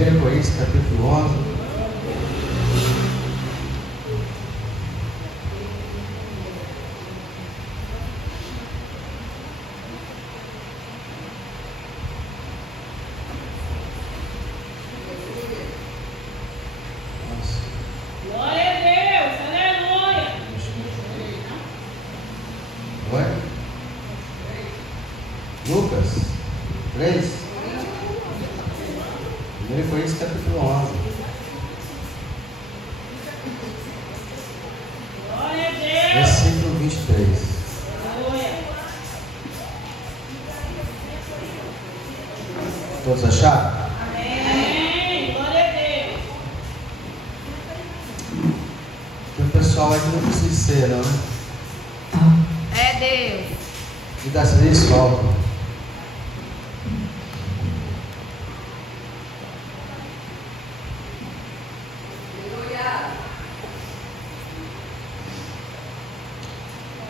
1 Coríntios capítulo 11. Glória a Deus, aleluia. Oi? Lucas 3. 1 Coríntios capítulo 11. Glória a Deus. Versículo 23. Aleluia. Todos acharam? Amém. Glória a Deus. Porque o pessoal aqui não precisa ser, não, né? É Deus. E das vezes solta.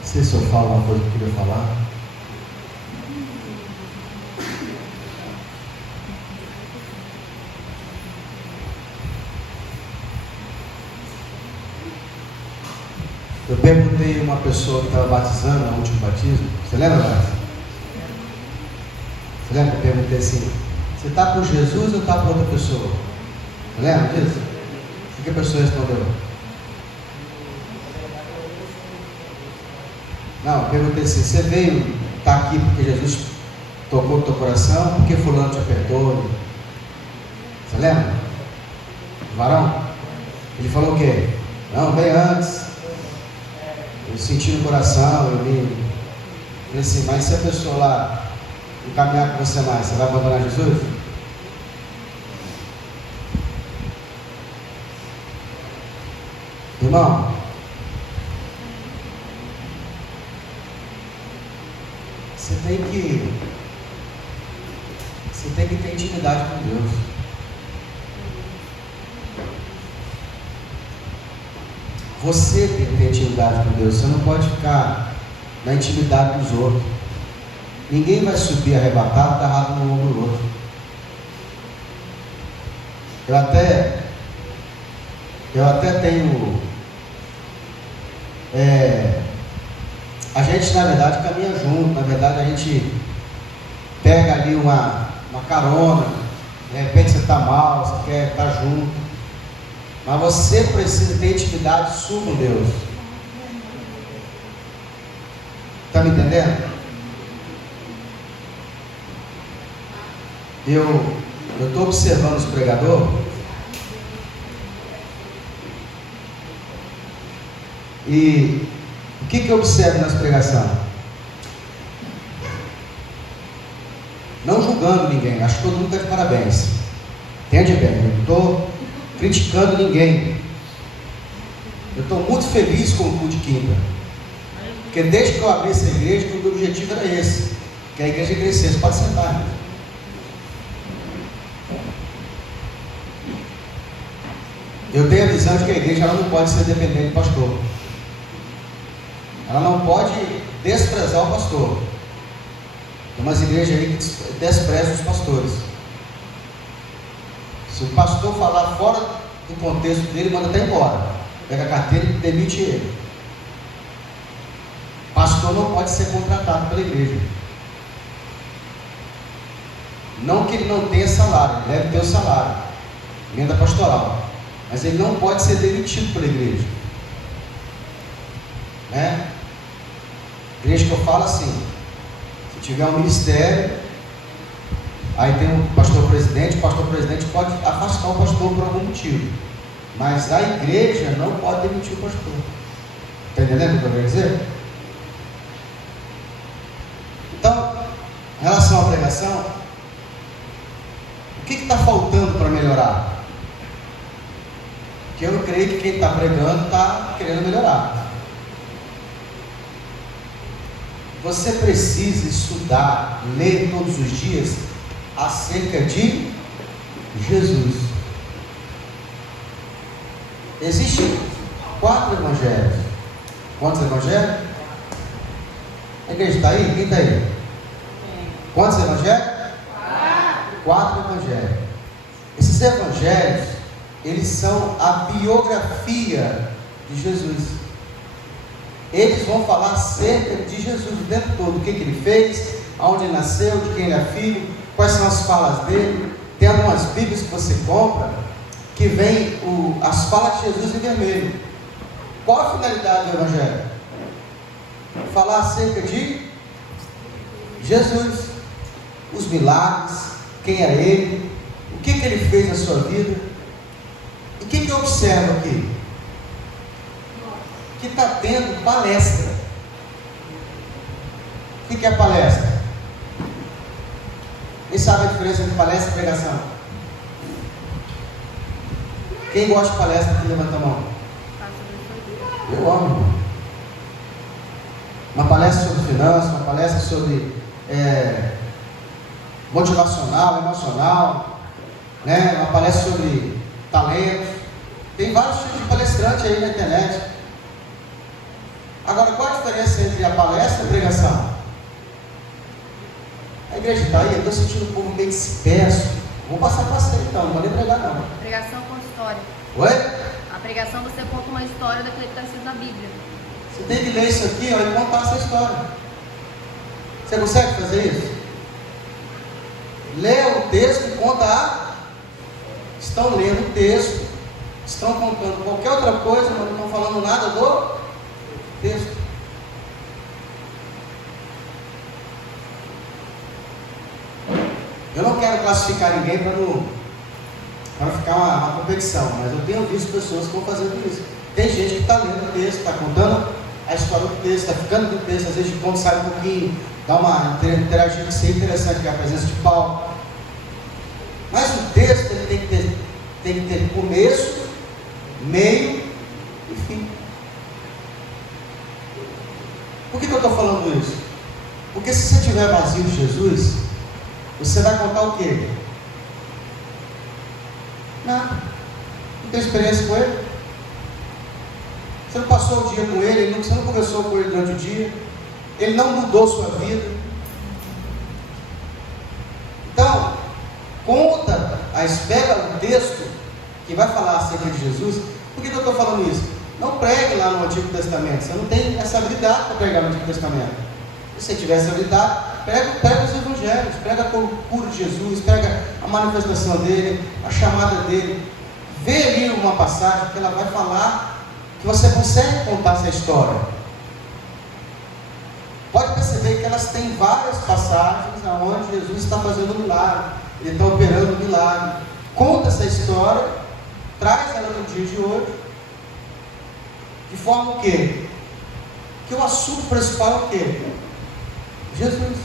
Não sei se eu falo uma coisa que eu queria falar. Eu perguntei a uma pessoa que estava batizando no último batismo. Você lembra, Márcio? Você lembra que eu perguntei assim: você está por Jesus ou está por outra pessoa? Você lembra disso? O que a pessoa respondeu? Não, eu perguntei assim: você veio, está aqui porque Jesus tocou no teu coração, porque fulano te apertou? Você lembra? O varão? Ele falou o quê? Não, bem antes. Eu senti no coração, eu falei assim: mas se a pessoa lá não caminhar com você mais, você vai abandonar Jesus? Irmão, você tem que ter intimidade com Deus. Você tem que ter intimidade com Deus. Você não pode ficar na intimidade dos outros. Ninguém vai subir arrebatado, agarrado no ombro do outro. Eu até tenho. A gente, na verdade, caminha junto. Na verdade, a gente pega ali uma carona. De repente você está mal, você quer estar junto. Mas você precisa ter intimidade sua com Deus. Está me entendendo? Eu estou observando os pregadores. E o que eu observo nas pregações? Não julgando ninguém, acho que todo mundo está de parabéns. Entende bem? Eu não estou criticando ninguém. Eu estou muito feliz com o culto de quinta. Porque desde que eu abri essa igreja, o meu objetivo era esse: que a igreja crescesse. Pode sentar, né? Eu tenho a visão de que a igreja ela não pode ser dependente do pastor. Ela não pode desprezar o pastor. Tem umas igrejas aí que desprezam os pastores. Se o pastor falar fora do contexto dele, manda até embora. Pega a carteira e demite ele. Pastor não pode ser contratado pela igreja. Não que ele não tenha salário, ele deve ter o salário, emenda pastoral. Mas ele não pode ser demitido pela igreja. Né? Igreja que eu falo assim: se tiver um ministério, aí tem um pastor-presidente, o pastor-presidente pode afastar o pastor por algum motivo. Mas a igreja não pode demitir o pastor. Está entendendo o que eu quero dizer? Então, em relação à pregação, o que está faltando para melhorar? Porque eu creio que quem está pregando está querendo melhorar. Você precisa estudar, ler todos os dias acerca de Jesus. Existem 4 evangelhos. Quantos evangelhos? A igreja está aí? Quem está aí? Quantos evangelhos? 4 evangelhos. Esses Os evangelhos, eles são a biografia de Jesus. Eles vão falar acerca de Jesus o tempo todo, o que ele fez, aonde ele nasceu, de quem ele é filho, quais são as falas dele. Tem algumas bíblias que você compra, que vem as falas de Jesus em vermelho. Qual a finalidade do evangelho? Falar acerca de Jesus, os milagres, quem era ele, o que ele fez na sua vida. E o que eu observo aqui? Que está tendo palestra. O que é palestra? Quem sabe a diferença entre palestra e pregação? Quem gosta de palestra aqui, levanta a mão. Eu amo. Uma palestra sobre finanças, uma palestra sobre motivacional, emocional, né? Uma palestra sobre talentos. Tem vários tipos de palestrante aí na internet. Agora, qual a diferença entre a palestra e a pregação? A igreja está aí, eu estou sentindo o povo meio disperso. Vou passar para você então, não vou nem pregar não. Pregação com história. Oi? A pregação você conta uma história daquilo que está escrito na Bíblia. Você tem que ler isso aqui, ó, e contar essa história. Você consegue fazer isso? Lê o texto e conta a... Estão lendo o texto, estão contando qualquer outra coisa, mas não estão falando nada do texto. Eu não quero classificar ninguém para não ficar uma competição, mas eu tenho visto pessoas que estão fazendo isso. Tem gente que está lendo o texto, está contando a história do texto, está ficando com o texto, às vezes de conta sai um pouquinho, dá uma interagindo que seria interessante, que é a presença de Paulo. Mas o texto ele tem que ter começo, meio e fim. Por que eu estou falando isso? Porque se você estiver vazio de Jesus, você vai contar o quê? Nada. Não tem experiência com ele? Você não passou o dia com ele, você não conversou com ele durante o dia, ele não mudou sua vida. Então, pega o texto que vai falar acerca de Jesus. Por que eu estou falando isso? Não pregue lá no Antigo Testamento, você não tem essa habilidade para pregar no Antigo Testamento. Se você tiver essa habilidade, prega os evangelhos, prega a cura de Jesus, prega a manifestação dele, a chamada dele. Vê ali uma passagem que ela vai falar que você consegue contar essa história. Pode perceber que elas têm várias passagens onde Jesus está fazendo um milagre, ele está operando um milagre. Conta essa história, traz ela no dia de hoje, de forma o quê? Que o assunto principal é o quê? Jesus.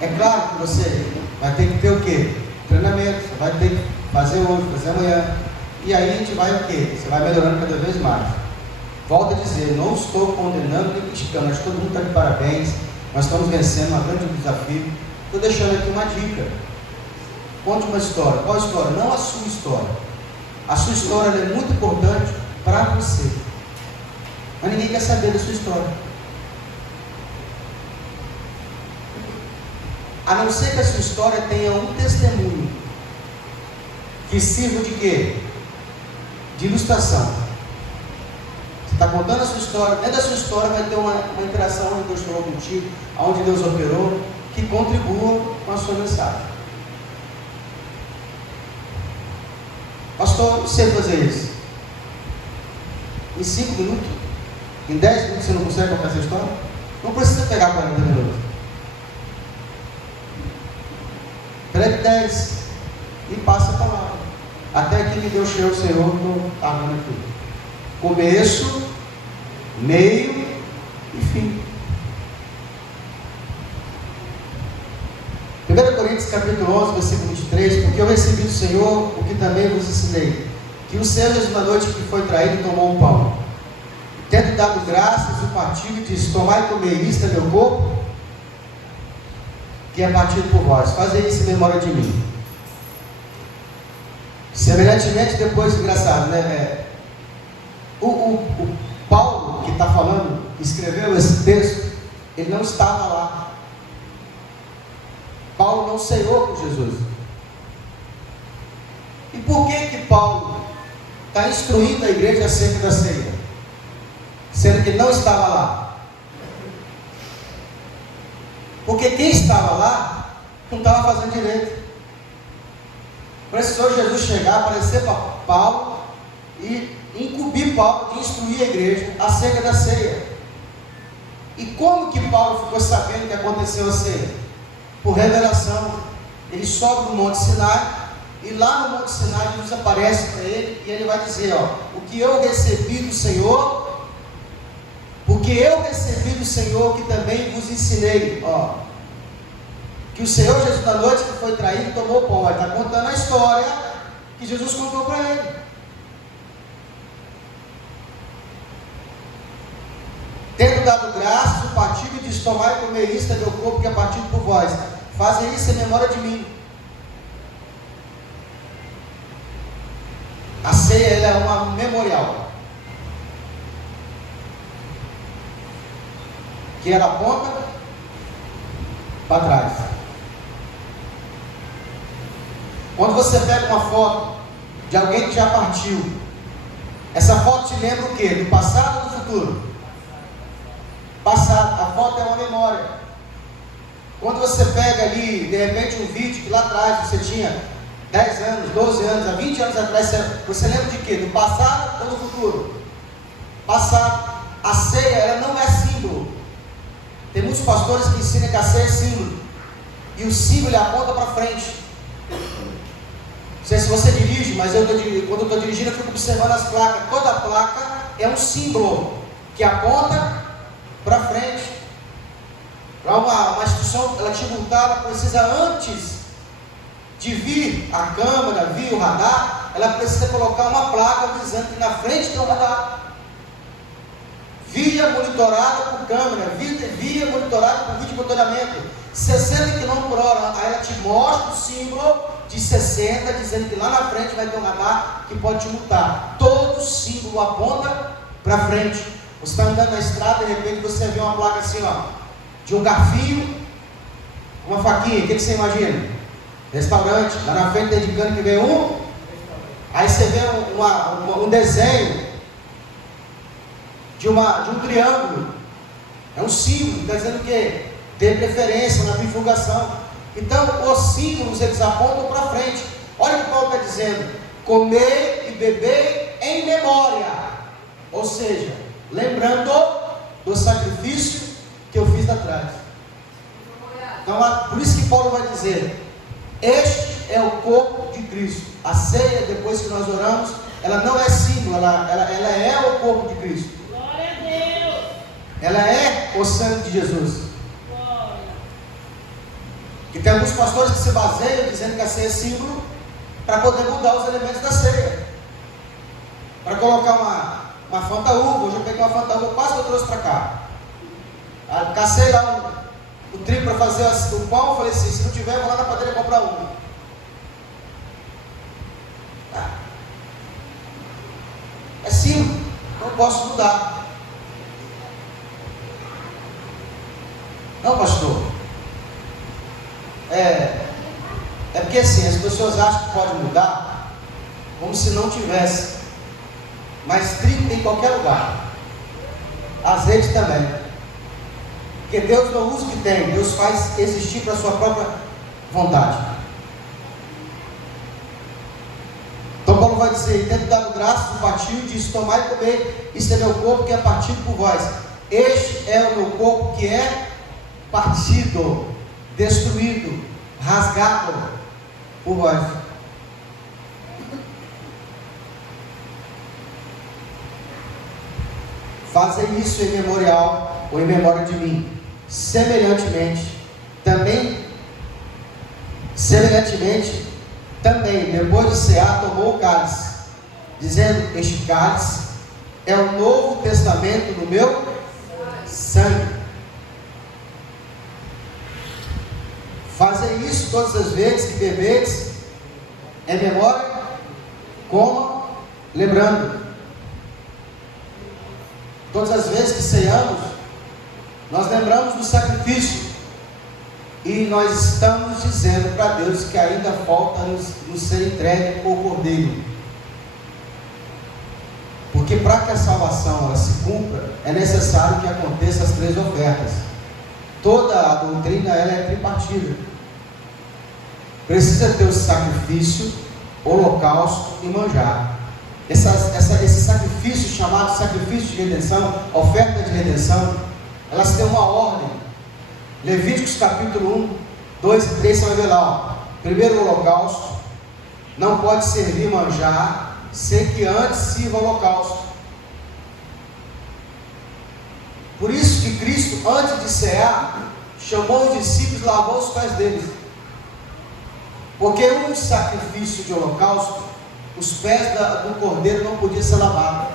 É claro que você vai ter que ter o quê? Treinamento, você vai ter que fazer hoje, fazer amanhã. E aí a gente vai o quê? Você vai melhorando cada vez mais. Volto a dizer, não estou condenando nem criticando, acho que todo mundo está de parabéns, nós estamos vencendo um grande desafio. Estou deixando aqui uma dica. Conte uma história. Qual história? Não a sua história. A sua história é muito importante para você. Mas ninguém quer saber da sua história. A não ser que a sua história tenha um testemunho que sirva de quê? De ilustração. Você está contando a sua história, dentro da sua história vai ter uma interação onde Deus falou contigo, onde Deus operou, que contribua com a sua mensagem. Pastor, eu não sei fazer isso. Em 5 minutos, em 10 minutos você não consegue contar essa história? Não precisa pegar 40 minutos. Pega 10 e passa a palavra. Até que me deu cheio o Senhor, não está vendo aqui. Começo, meio e fim. 1 Coríntios capítulo 11, versículo 23, porque eu recebi do Senhor o que também vos ensinei, que o Senhor Jesus na noite que foi traído tomou um pão, tendo dado graças, o partiu e disse: tomai e comei, isto é meu corpo, que é partido por vós, fazei isso em memória de mim. Semelhantemente, depois, engraçado, né? O Paulo, que está falando, que escreveu esse texto, ele não estava lá. Paulo não ceiou com Jesus. E por que Paulo está instruindo a igreja acerca da ceia, sendo que ele não estava lá? Porque quem estava lá não estava fazendo direito. Precisou Jesus chegar, aparecer para Paulo e incumbir Paulo de instruir a igreja acerca da ceia. E como que Paulo ficou sabendo que aconteceu a ceia? Por revelação. Ele sobe no Monte Sinai, e lá no Monte Sinai Jesus aparece para ele, e ele vai dizer, o que eu recebi do Senhor, porque eu recebi do Senhor que também vos ensinei, que o Senhor Jesus, na noite que foi traído, tomou pão. Ele está contando a história que Jesus contou para ele. Tendo dado graças, o partido diz: tomai e comer isto, é meu corpo que é partido por vós. Fazem isso em memória de mim. A ceia ela é uma memorial, que ela aponta para trás. Quando você pega uma foto de alguém que já partiu, essa foto te lembra o quê? Do passado ou do futuro? Passado. A foto é uma memória. Quando você pega ali, de repente, um vídeo que lá atrás você tinha 10 anos, 12 anos, há 20 anos atrás, você lembra de quê? Do passado ou do futuro? Passado. A ceia, ela não é símbolo. Tem muitos pastores que ensinam que a ceia é símbolo, e o símbolo ele aponta para frente. Não sei se você dirige, mas quando eu estou dirigindo, eu fico observando as placas. Toda placa é um símbolo que aponta para frente. Para uma instrução, ela te multar, ela precisa, antes de vir a câmera, vir o radar, ela precisa colocar uma placa dizendo que na frente tem um radar. Via monitorada por câmera, via monitorada por vídeo monitoramento, 60 km por hora. Aí ela te mostra o símbolo de 60, dizendo que lá na frente vai ter um radar que pode te multar. Todo símbolo aponta para frente. Você está andando na estrada, de repente você vê uma placa assim, de um garfinho, uma faquinha. O que você imagina? Restaurante, lá na frente dedicando que vem um. Aí você vê um desenho de um triângulo. É um símbolo, está dizendo o quê? Dê preferência na bifurcação. Então, os símbolos, eles apontam para frente. Olha o que Paulo está dizendo: comer e beber em memória. Ou seja, lembrando do sacrifício que eu fiz lá atrás. Então, por isso que Paulo vai dizer: este é o corpo de Cristo. A ceia, depois que nós oramos, ela não é símbolo, ela é o corpo de Cristo. Glória a Deus. Ela é o sangue de Jesus. E tem alguns pastores que se baseiam dizendo que a ceia é símbolo para poder mudar os elementos da ceia. Para colocar uma fantaúva. Hoje eu peguei uma fantaúva, quase que eu trouxe para cá. Cacei lá o trigo para fazer o pão. Eu falei assim: se não tiver, eu vou lá na padaria comprar uma. É símbolo, não posso mudar. Não, pastor. É porque assim, as pessoas acham que pode mudar como se não tivesse. Mas trigo tem em qualquer lugar. Azeite também. Porque Deus não usa o que tem, Deus faz existir para a sua própria vontade. Então Paulo vai dizer: tendo dado graças, o partiu e disse: tomai e comer, isto é meu corpo que é partido por vós. Este é o meu corpo que é partido, destruído, rasgado por vós. Fazei isso em memorial ou em memória de mim. Semelhantemente, depois de cear, tomou o cálice, dizendo: este cálice é o novo testamento no meu sangue. Fazei isso todas as vezes que bebedes em memória, como lembrando. Todas as vezes que ceamos, nós lembramos do sacrifício. E nós estamos dizendo para Deus que ainda falta nos ser entregue o Cordeiro. Porque para que a salvação ela se cumpra, é necessário que aconteçam as 3 ofertas. Toda a doutrina ela é tripartida. Precisa ter o sacrifício, holocausto e manjar. Esse sacrifício chamado sacrifício de redenção, oferta de redenção, elas têm uma ordem. Levíticos capítulo 1, 2 e 3, você vai ver lá, ó. Primeiro o holocausto, não pode servir manjar, sem que antes sirva o holocausto. Por isso que Cristo, antes de cear, chamou os discípulos e lavou os pés deles. Porque um sacrifício de holocausto, os pés do cordeiro não podiam ser lavados.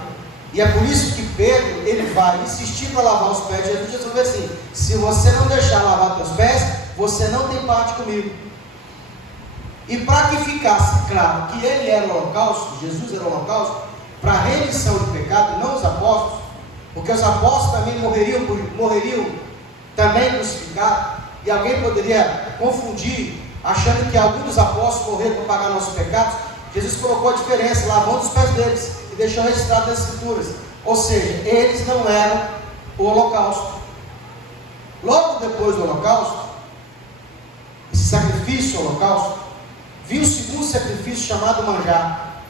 E é por isso que Pedro, ele vai insistir para lavar os pés de Jesus. Jesus vai assim: se você não deixar lavar teus pés, você não tem parte comigo. E para que ficasse claro que ele era o holocausto, Jesus era o holocausto, para a remissão de pecado, e não os apóstolos, porque os apóstolos também morreriam também crucificados, e alguém poderia confundir, achando que alguns dos apóstolos morreram para pagar nossos pecados. Jesus colocou a diferença, lavando os pés deles, e deixou registrado nas Escrituras. Ou seja, eles não eram o holocausto. Logo depois do holocausto, esse sacrifício, o holocausto, viu o segundo sacrifício chamado manjar.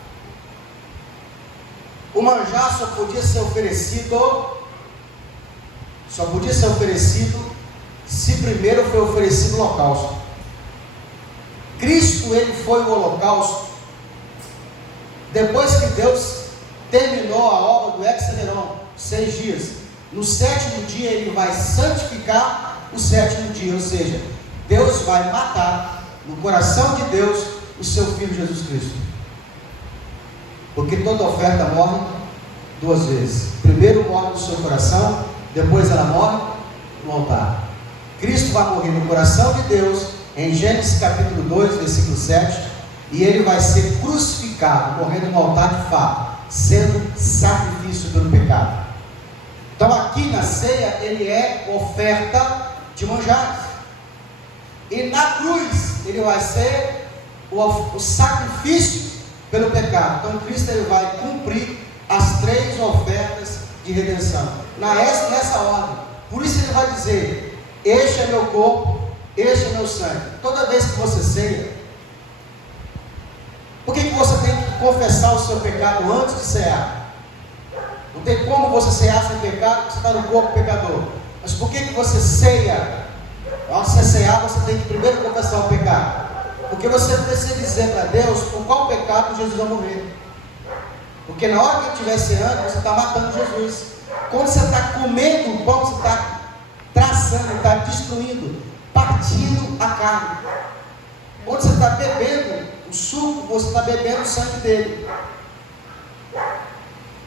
O manjar só podia ser oferecido se primeiro foi oferecido o holocausto. Cristo, ele foi o holocausto depois que Deus terminou a obra do ex-Severon, 6 dias. No 7º dia ele vai santificar o 7º dia, ou seja, Deus vai matar no coração de Deus o seu Filho Jesus Cristo. Porque toda oferta morre 2 vezes. Primeiro morre no seu coração, depois ela morre no altar. Cristo vai morrer no coração de Deus, em Gênesis capítulo 2, versículo 7, e ele vai ser crucificado, morrendo no altar de fato, sendo sacrifício pelo pecado. Então aqui na ceia, ele é oferta de manjares. E na cruz, ele vai ser o sacrifício pelo pecado. Então Cristo, ele vai cumprir as 3 ofertas de redenção, nessa ordem. Por isso ele vai dizer: este é meu corpo, este é meu sangue. Toda vez que você ceia, por que você tem que confessar o seu pecado antes de cear? Não tem como você cear sem pecado, porque você está no corpo pecador. Mas por que você ceia? Ao você cear, você tem que primeiro confessar o pecado. Porque você precisa dizer para Deus por qual pecado Jesus vai morrer. Porque na hora que ele estiver ceando, você está matando Jesus. Quando você está comendo o pão, você está traçando, está destruindo, partindo a carne. Quando você está bebendo o suco, você está bebendo o sangue dele.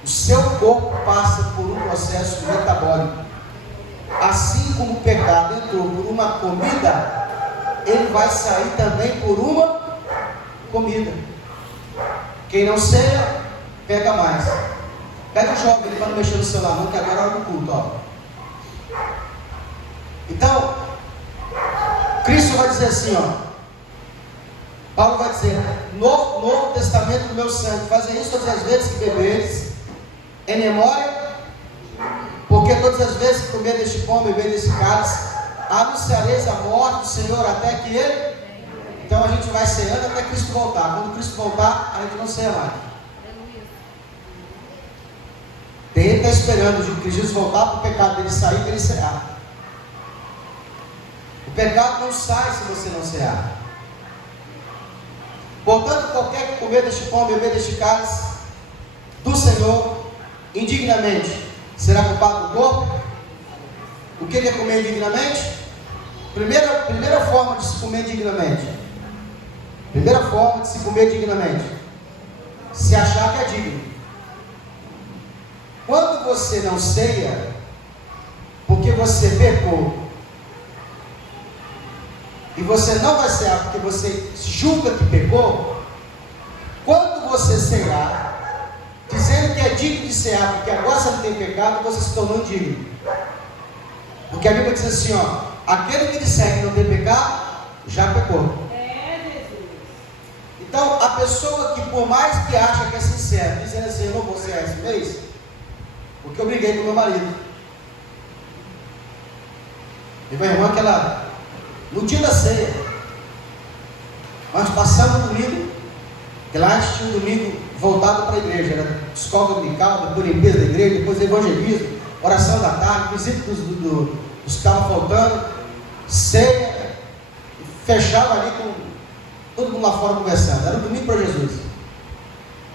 O seu corpo passa por um processo metabólico. Assim como o pecado entrou por uma comida, ele vai sair também por uma comida. Quem não ceia, pega mais. Pega o jovem para não mexer no celular, não, que agora é hora do culto, ó. Então, Cristo vai dizer assim, ó. Paulo vai dizer: Novo Testamento do meu sangue, fazem isso todas as vezes que beberes, em memória, porque todas as vezes que comer deste pão, beber desse cálice, anunciareis a morte do Senhor até que ele. Então a gente vai ceando até Cristo voltar. Quando Cristo voltar, a gente não ceia mais. Tem ele que está esperando que Jesus voltar para o pecado dele sair para ele cear. O pecado não sai se você não cear. Portanto, qualquer que comer deste pão, beber deste cálice do Senhor indignamente, será culpado do corpo? O que é comer indignamente? Primeira forma de se comer dignamente. Primeira forma de se comer dignamente: se achar que é digno. Quando você não ceia, porque você pecou, e você não vai cear porque você julga que pecou, quando você cear, dizendo que é digno de cear, porque agora você não tem pecado, você se tornou indigno. Porque a Bíblia diz assim, ó: aquele que disser que não tem pecado, já pecou. Então, a pessoa que por mais que acha que é sincera, dizendo assim, eu não vou cear esse mês, porque eu briguei com meu marido. E minha irmã, no dia da ceia, nós passamos o domingo, que lá tinha um domingo voltado para a igreja, era escola dominical, depois limpeza da igreja, depois evangelismo, oração da tarde, visita dos que estavam faltando, ceia, fechava ali com todo mundo lá fora conversando. Era um domingo para Jesus.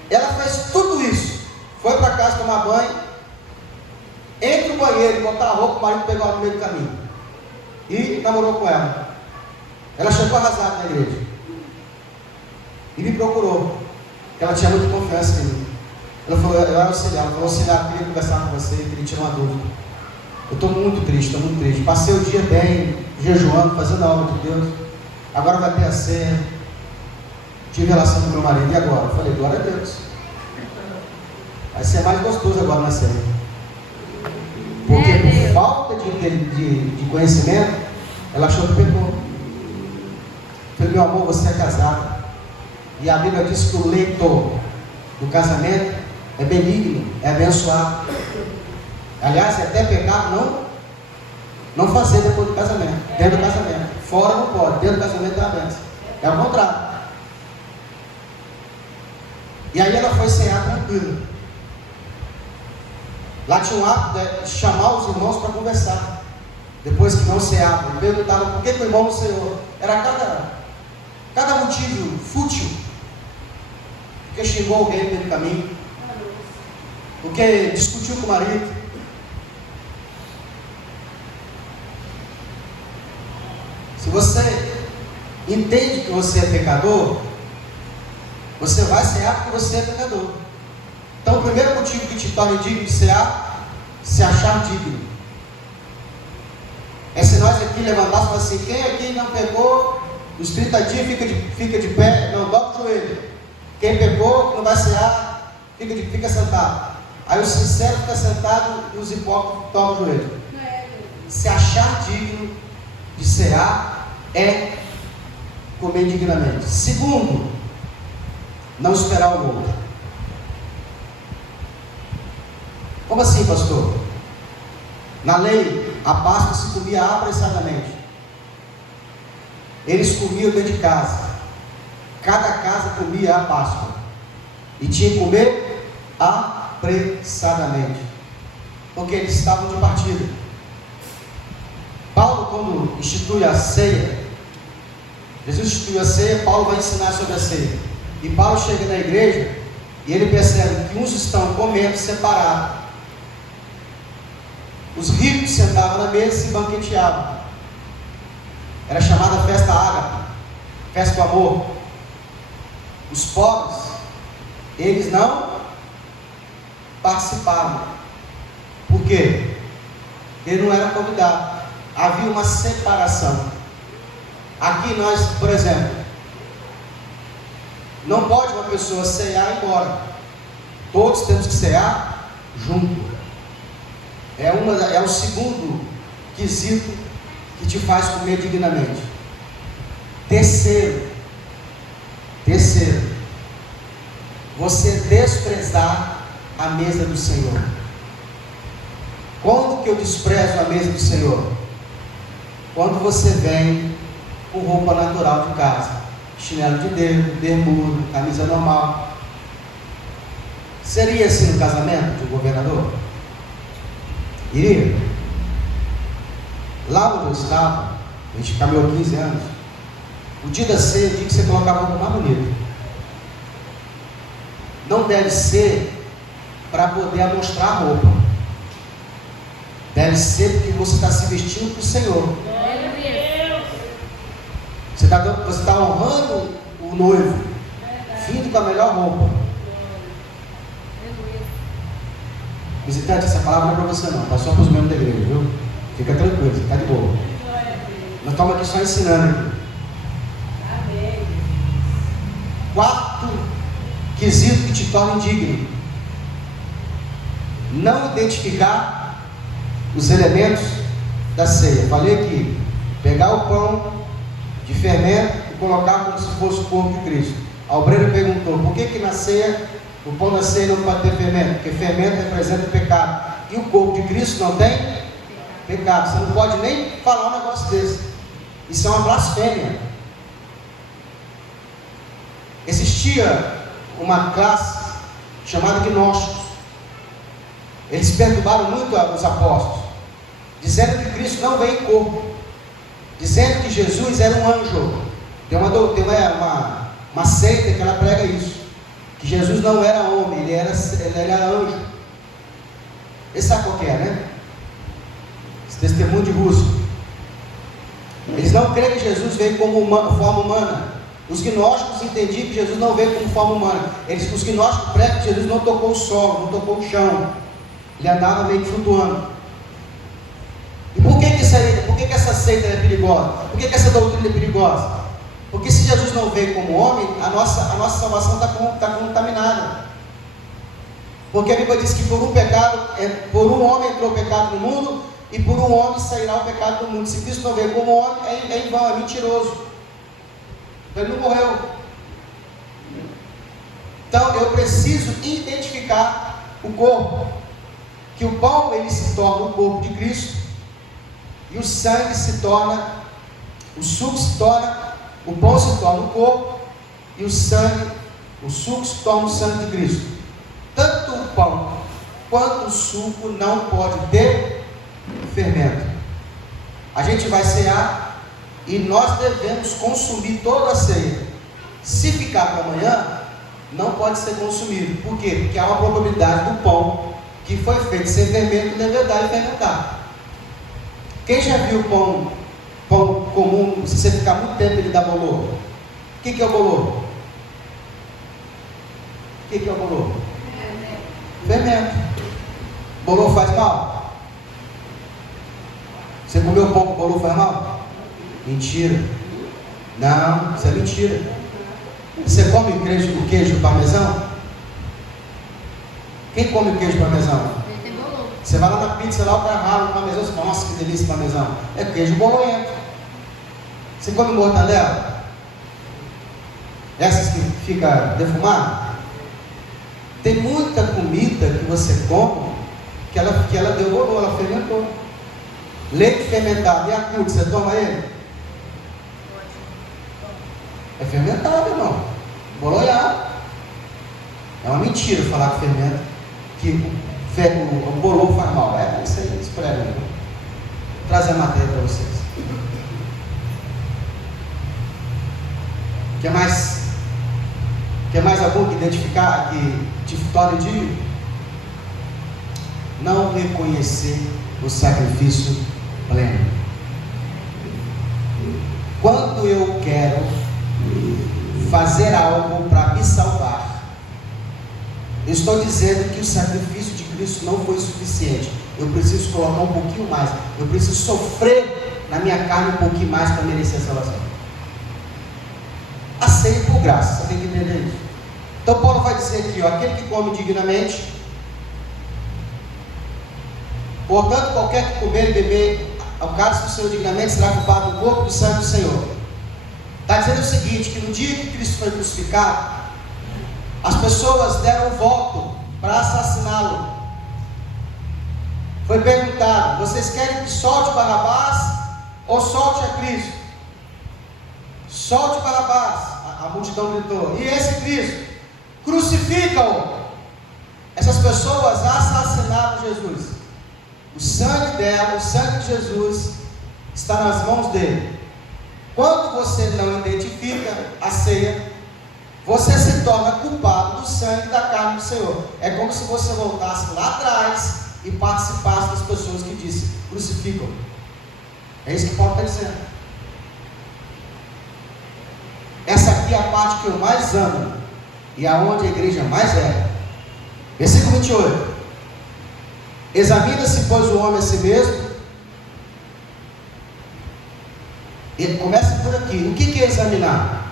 Ela fez tudo isso, foi para casa tomar banho, entre o banheiro e botar a roupa, o marido pegou ela no meio do caminho e namorou com ela. Ela chegou arrasada na igreja e me procurou, porque ela tinha muita confiança em mim. Ela falou, eu era auxiliar, ela falou, auxiliar, eu queria conversar com você, queria tirar uma dúvida. Eu estou muito triste, passei o dia bem, jejuando, fazendo a obra de Deus, agora vai ter a ceia, tive relação com meu marido, e agora? Eu falei, glória a Deus, vai ser mais gostoso agora na ceia, porque por falta de conhecimento, ela achou que pecou. Eu falei, meu amor, você é casado, e a Bíblia diz que o leito do casamento é benigno, é abençoado. Aliás, é até pecado não fazer depois do casamento, dentro do casamento. Fora não pode, dentro do casamento é uma bênção. É o contrário. E aí ela foi cear tranquila. Lá tinha um hábito de chamar os irmãos para conversar. Depois que não ceavam, perguntavam por que o irmão não ceou. Era cada motivo fútil. Porque xingou alguém no meio do caminho, porque discutiu com o marido. Se você entende que você é pecador, você vai cear porque você é pecador. Então o primeiro motivo que te torna digno de cear, se achar digno. É se nós aqui levantássemos assim, quem aqui não pecou, os 30 dias fica de pé, não dobra o joelho. Quem pecou, não vai cear, fica sentado. Aí o sincero fica sentado e os hipócritas tomam o joelho. Se achar digno de cear é comer dignamente. Segundo, não esperar o outro. Como assim, pastor? Na lei, a Páscoa se comia apressadamente. Eles comiam dentro de casa. Cada casa comia a Páscoa e tinha que comer apressadamente, porque eles estavam de partida. Paulo, quando institui a ceia, Jesus instituiu a ceia, Paulo vai ensinar sobre a ceia. E Paulo chega na igreja e ele percebe que uns estão comendo separado. Os ricos sentavam na mesa e se banqueteavam. Era chamada festa ágape, festa do amor. Os pobres, eles não participavam. Por quê? Ele não era convidado. Havia uma separação. Aqui nós, por exemplo, não pode uma pessoa cear e ir embora. Todos temos que cear junto. É o segundo quesito que te faz comer dignamente. Terceiro, você desprezar a mesa do Senhor. Quando que eu desprezo a mesa do Senhor? Quando você vem com roupa natural de casa, chinelo de dedo, bermuda, camisa normal. Seria assim no casamento de um governador? Iria? Lá onde eu estava, a gente caminhou 15 anos, o dia da ceia, o dia que você colocava a roupa mais bonita. Não deve ser para poder amostrar a roupa. Deve ser porque você está se vestindo para o Senhor. Você está honrando o noivo, vindo com a melhor roupa. Visitante, essa palavra não é para você não, está só para os membros da igreja, viu? Fica tranquilo, você está de boa. Nós estamos aqui só ensinando. Quarto quesito que te torna indigno: não identificar os elementos da ceia. Falei que pegar o pão de fermento e colocar como se fosse o corpo de Cristo. A obreira perguntou: por que na ceia, o pão da ceia não pode ter fermento? Porque fermento representa o pecado. E o corpo de Cristo não tem pecado. Você não pode nem falar um negócio desse. Isso é uma blasfêmia. Existia uma classe chamada gnósticos. Eles perturbaram muito os apóstolos, dizendo que Cristo não veio em corpo, dizendo que Jesus era um anjo. Tem uma seita que ela prega isso, que Jesus não era homem, ele era anjo. Esse sabe qual que é, né? Esse testemunho de Russo. Eles não creem que Jesus veio como forma humana. Os gnósticos entendiam que Jesus não veio como forma humana. Os gnósticos pregam que Jesus não tocou o solo, não tocou o chão. Ele andava meio que flutuando. E por que essa seita é perigosa? Por que essa doutrina é perigosa? Porque se Jesus não veio como homem, a nossa salvação está contaminada. Porque a Bíblia diz que por um homem entrou o pecado no mundo, e por um homem sairá o pecado do mundo. Se Cristo não veio como homem, é em vão, é mentiroso. Então ele não morreu. Então eu preciso identificar o corpo. Que o pão ele se torna o corpo de Cristo, e o sangue se torna, o suco se torna, o pão se torna o corpo, e o suco se torna o sangue de Cristo. Tanto o pão quanto o suco não pode ter fermento. A gente vai cear e nós devemos consumir toda a ceia. Se ficar para amanhã, não pode ser consumido. Por quê? Porque há uma probabilidade do pão que foi feito sem fermento levedar e fermentar. Quem já viu pão comum, se você ficar muito tempo ele dá bolor? O que é o bolor? O que é o bolor? Fermento. Bolor faz mal? Você comeu pão com bolor faz mal? Mentira. Não, isso é mentira. Você come o queijo parmesão? Quem come o queijo parmesão? Você vai lá na pizza, lá o cara rala o parmesão, você fala: nossa, que delícia parmesão. É queijo bolonhento. Você come mortadela? Essas que fica defumada? Tem muita comida que você come que ela deu bolor, ela fermentou. Leite fermentado, Yakult, você toma ele? É fermentado, irmão. Bolonhado. É uma mentira falar que fermenta, que o bolor faz mal. É isso aí, espera aí. Vou trazer a matéria para vocês. Quer mais algum que identificar, que te torne digno? Não reconhecer o sacrifício pleno. Quando eu quero fazer algo para me salvar, eu estou dizendo que o sacrifício de Cristo não foi suficiente. Eu preciso colocar um pouquinho mais. Eu preciso sofrer na minha carne um pouquinho mais para merecer a salvação. A ceia é por graça, você tem que entender isso. Então Paulo vai dizer aqui, aquele que come dignamente, portanto qualquer que comer e beber ao cálice do Senhor dignamente será culpado do corpo e do sangue do Senhor. Está dizendo o seguinte, que no dia que Cristo foi crucificado, as pessoas deram voto para assassiná-lo. Foi perguntado: vocês querem que solte Barrabás ou solte a Cristo? Solte Barrabás. A multidão gritou: e esse Cristo? Crucifica-o. Essas pessoas assassinaram Jesus. O sangue dela, o sangue de Jesus está nas mãos dele. Quando você não identifica a ceia, você se torna culpado do sangue e da carne do Senhor. É como se você voltasse lá atrás e participasse das pessoas que disse: crucificam. É isso que Paulo está dizendo. Essa aqui é a parte que eu mais amo e aonde a igreja mais erra. Versículo 28. Examina-se, pois, o homem a si mesmo. Ele começa por aqui. O que é examinar?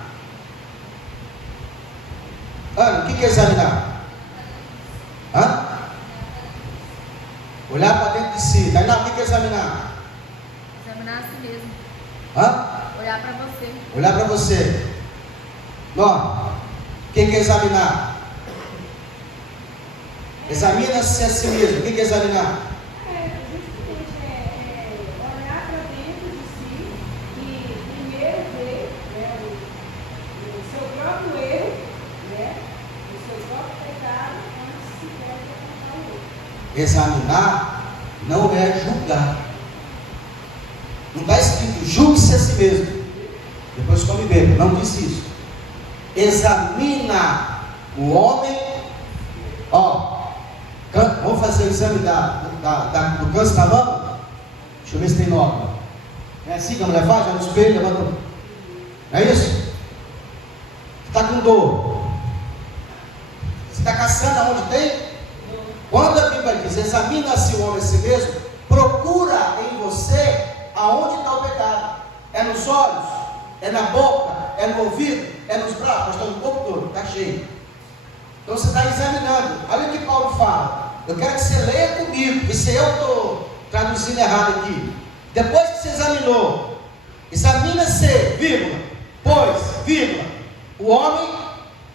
Ana, o que é examinar? Olhar para dentro de si. Tainá, o que é examinar? Examinar a si mesmo. Olhar para você. Olhar para você. Ó, o que é examinar? Examina-se a si mesmo. O que é examinar? Olhar para dentro de si e primeiro ver, né, o seu próprio erro, né, o seu próprio pecado, antes se deve apontar o outro. Examinar não é julgar. Não está escrito julgue-se a si mesmo, depois come e beba. Não diz isso. Examina o homem. Ó, vamos fazer o exame do câncer da mama? Deixa eu ver se tem nódulo. É assim que a mulher faz? Vai no espelho, levanta. Não é isso? Está com dor. Você está caçando aonde tem? Quando a Bíblia diz examina-se o homem a si mesmo, procura em você aonde está o pecado. É nos olhos? É na boca? É no ouvido? É nos braços? Está no corpo todo, está cheio. Então você está examinando. Olha o que Paulo fala. Eu quero que você leia comigo, porque se eu estou traduzindo errado aqui. Depois que você examinou, examina-se, vírgula, pois, vírgula, o homem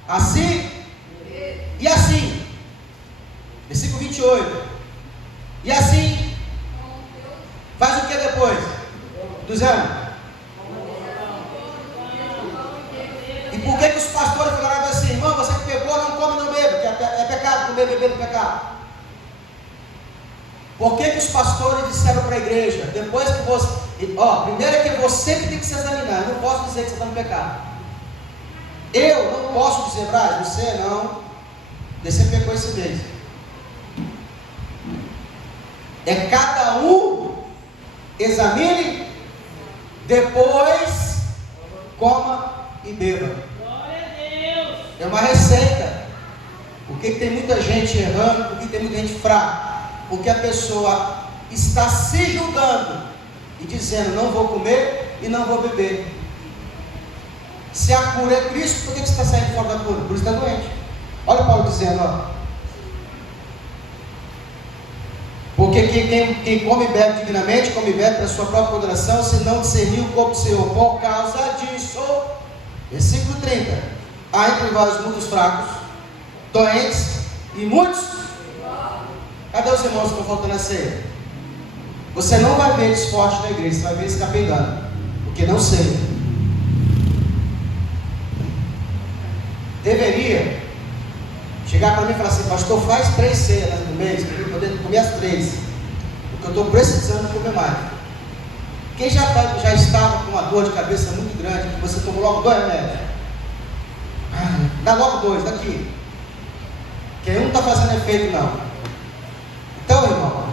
assim e assim. Versículo 28. E assim, faz o que depois? Do exame. E por que os pastores falaram assim, irmão, você que pegou, não come, não bebe, que é pecado comer, beber do pecado? Por que os pastores disseram para a igreja, depois que você, primeiro é que você que tem que se examinar, eu não posso dizer que você está no pecado. Eu não posso dizer, Braz, você não, você pecou esse mês. É cada um examine, depois coma e beba. Glória a Deus! É uma receita. Por que tem muita gente errando? Por que tem muita gente fraca? Porque a pessoa está se julgando e dizendo, não vou comer e não vou beber. Se a cura é Cristo, por que você está saindo fora da cura? Por isso está doente. Olha Paulo dizendo, porque quem come e bebe dignamente, come e bebe para sua própria condenação, se não discernir o corpo do Senhor. Por causa disso, versículo 30, há entre vós muitos fracos, doentes e muitos. Cadê os irmãos que estão faltando a ceia? Você não vai ver eles fortes na igreja, você vai ver eles capengando, porque não sei. Deveria chegar para mim e falar assim, pastor, faz 3 ceias no mês, para eu poder comer as 3, porque eu estou precisando comer mais. Quem já estava com uma dor de cabeça muito grande, que você tomou logo 2 remédios, dá logo 2, daqui, que um não está fazendo efeito não. Então, irmão,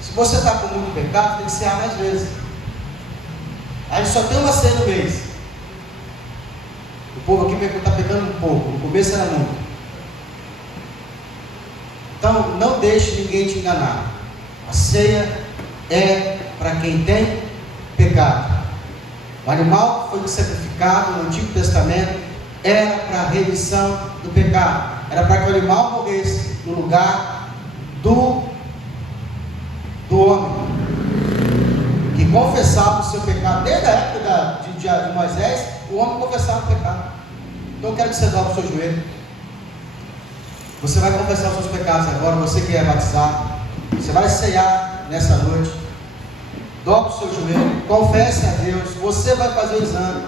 se você está com muito pecado, tem que cear mais vezes. A gente só tem uma ceia no mês. O povo aqui está pecando um pouco, no começo era muito. Então, não deixe ninguém te enganar. A ceia é para quem tem pecado. O animal que foi sacrificado no Antigo Testamento era para a remissão do pecado. Era para que o animal morresse no lugar do homem que confessava o seu pecado. Desde a época de Moisés, o homem confessava o pecado. Então eu quero que você dobre o seu joelho. Você vai confessar os seus pecados agora. Você que é batizado, você vai ceiar nessa noite. Dobre o seu joelho, confesse a Deus. Você vai fazer o exame,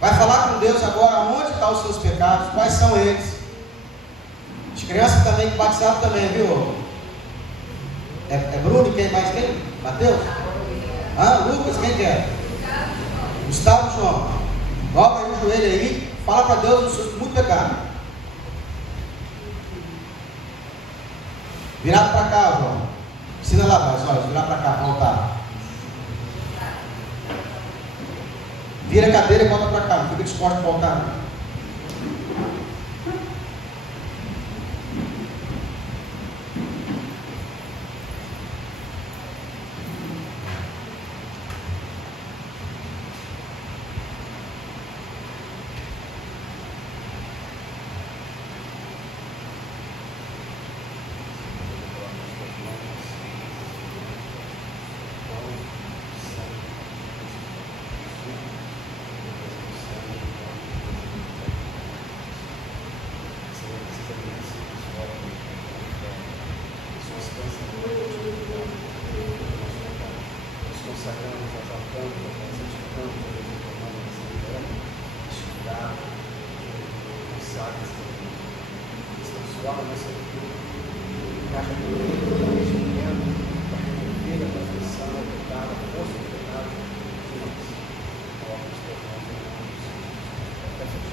vai falar com Deus agora onde estão os seus pecados, quais são eles. As crianças também que batizaram também, viu? É Bruno e quem mais? Quem? Mateus? Lucas, quem que é? Gustavo e João. Dobra aí o joelho aí, fala para Deus muito pecado. Virado para cá, João. Ensina lá, mas olha, virar para cá, voltar. Vira a cadeira e volta para cá, não fica disposto a voltar. abençoar a nossa vida. Caixa de conhecimento para remover a transgressão, o pecado, a força do pecado de nós. Coloca os teus mãos em nome do Senhor. Peça a Ti.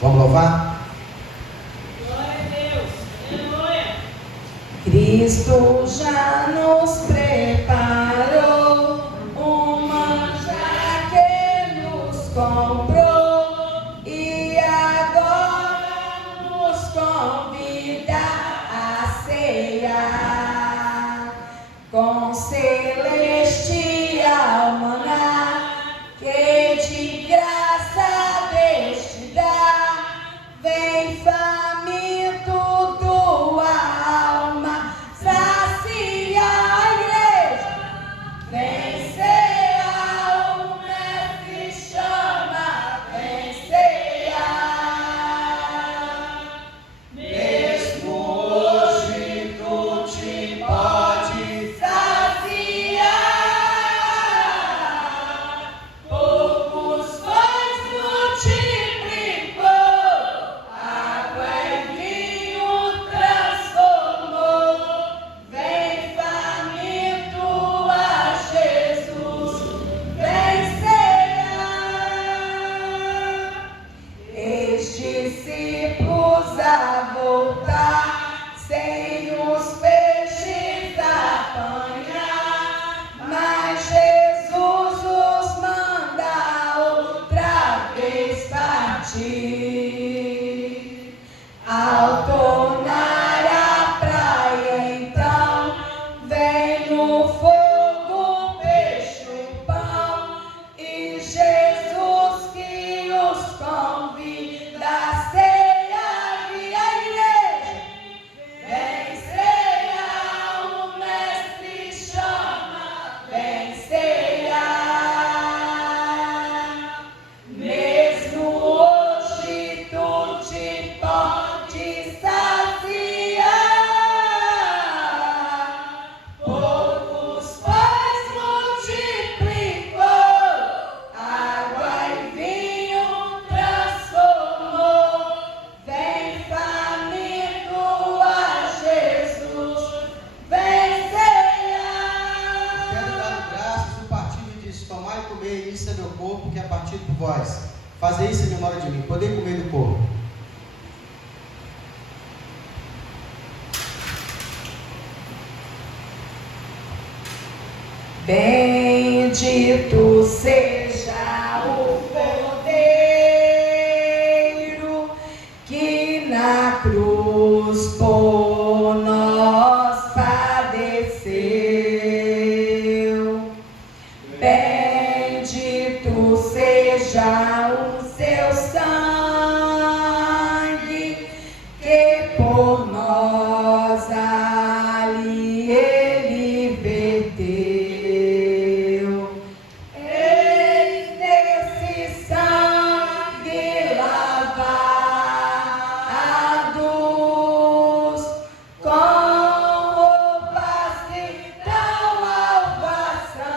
Vamos louvar? Glória a Deus. Aleluia. Cristo já nos preparou um manjar que nos comprou e agora nos convida a ceiar com celestial maná que de graça Deus te dá. Vem faminto tua alma, sacia a igreja. Vem cear, o mestre chama, vem cear. Mesmo hoje tu te pode saciar. Poucos pães multiplicou. Água e vinho transformou. Vem faminto a Jesus, vem cear. Eis discípulos a voltar, sem os peixes apanhar, mas Jesus os manda outra vez partir. Ao tornar a praia, então, vem no fogo o peixe, o pão, e Jesus que os convida a cear, e a igreja vem cear, o mestre chama, vem cear. Mesmo hoje tu te pode saciar. Poucos pães multiplicou, água e vinho transformou. Vem faminto a Jesus, vem cear. Quero dar graças no partido e diz: tomai e comer, isso é meu corpo, que é partido por vós. Fazer isso em memória de mim. Poder comer do corpo. Bendito seja o Cordeiro que na cruz por nós padeceu. Bendito seja o seu sangue que por nós ali ele verteu. Eis nesse sangue lavados com roupas que dão alvação.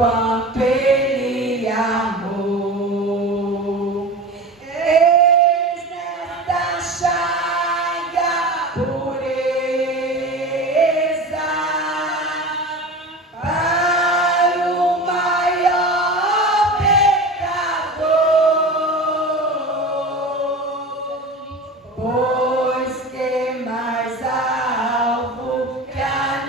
quanto Ele amou. Eis nesta chaga pureza para o maior pecador, pois que mais alvo que a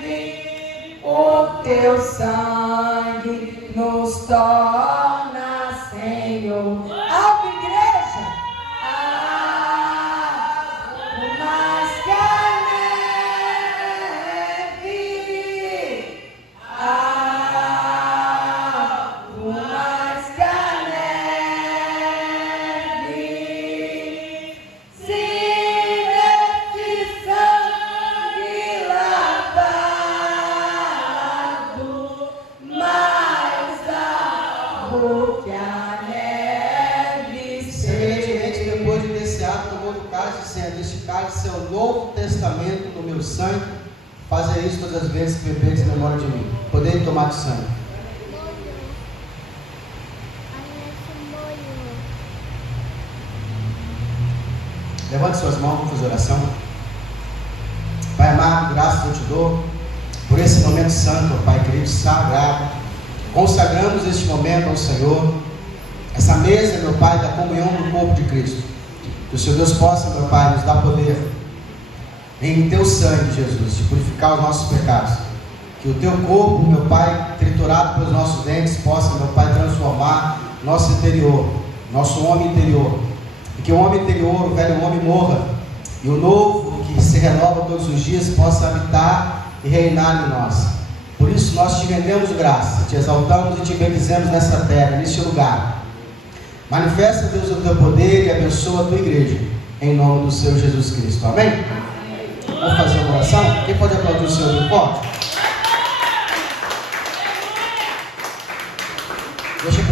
neve, o teu sangue nos torna, Senhor. Alvo, igreja! Alvo mais que a neve, alvo mais que a neve, se nesse sangue lavado, mais alvo que a neve Semelhantemente, seja. depois de desse ato, tomou do cálice, dizendo: este cálice é o novo testamento do meu sangue. Fazer isso todas as vezes que beberes em memória de mim. Poder tomar do sangue. Levante suas mãos, vamos fazer oração. Pai amado, graças eu te dou por esse momento santo, Pai querido, sagrado. Consagramos este momento ao Senhor, essa mesa, meu Pai, da comunhão do corpo de Cristo. Que o Senhor Deus possa, meu Pai, nos dar poder em teu sangue, Jesus, de purificar os nossos pecados. Que o teu corpo, meu Pai, triturado pelos nossos dentes, possa, meu Pai, transformar nosso interior, nosso homem interior. E que o homem interior, o velho homem, morra. E o novo, que se renova todos os dias, possa habitar e reinar em nós. Por isso nós te rendemos graça, te exaltamos e te bendizemos nessa terra, neste lugar. Manifesta, Deus, o teu poder e abençoa a tua igreja, em nome do Senhor Jesus Cristo. Amém? Vamos fazer uma oração? Quem pode aplaudir o Senhor no forte? Deixa eu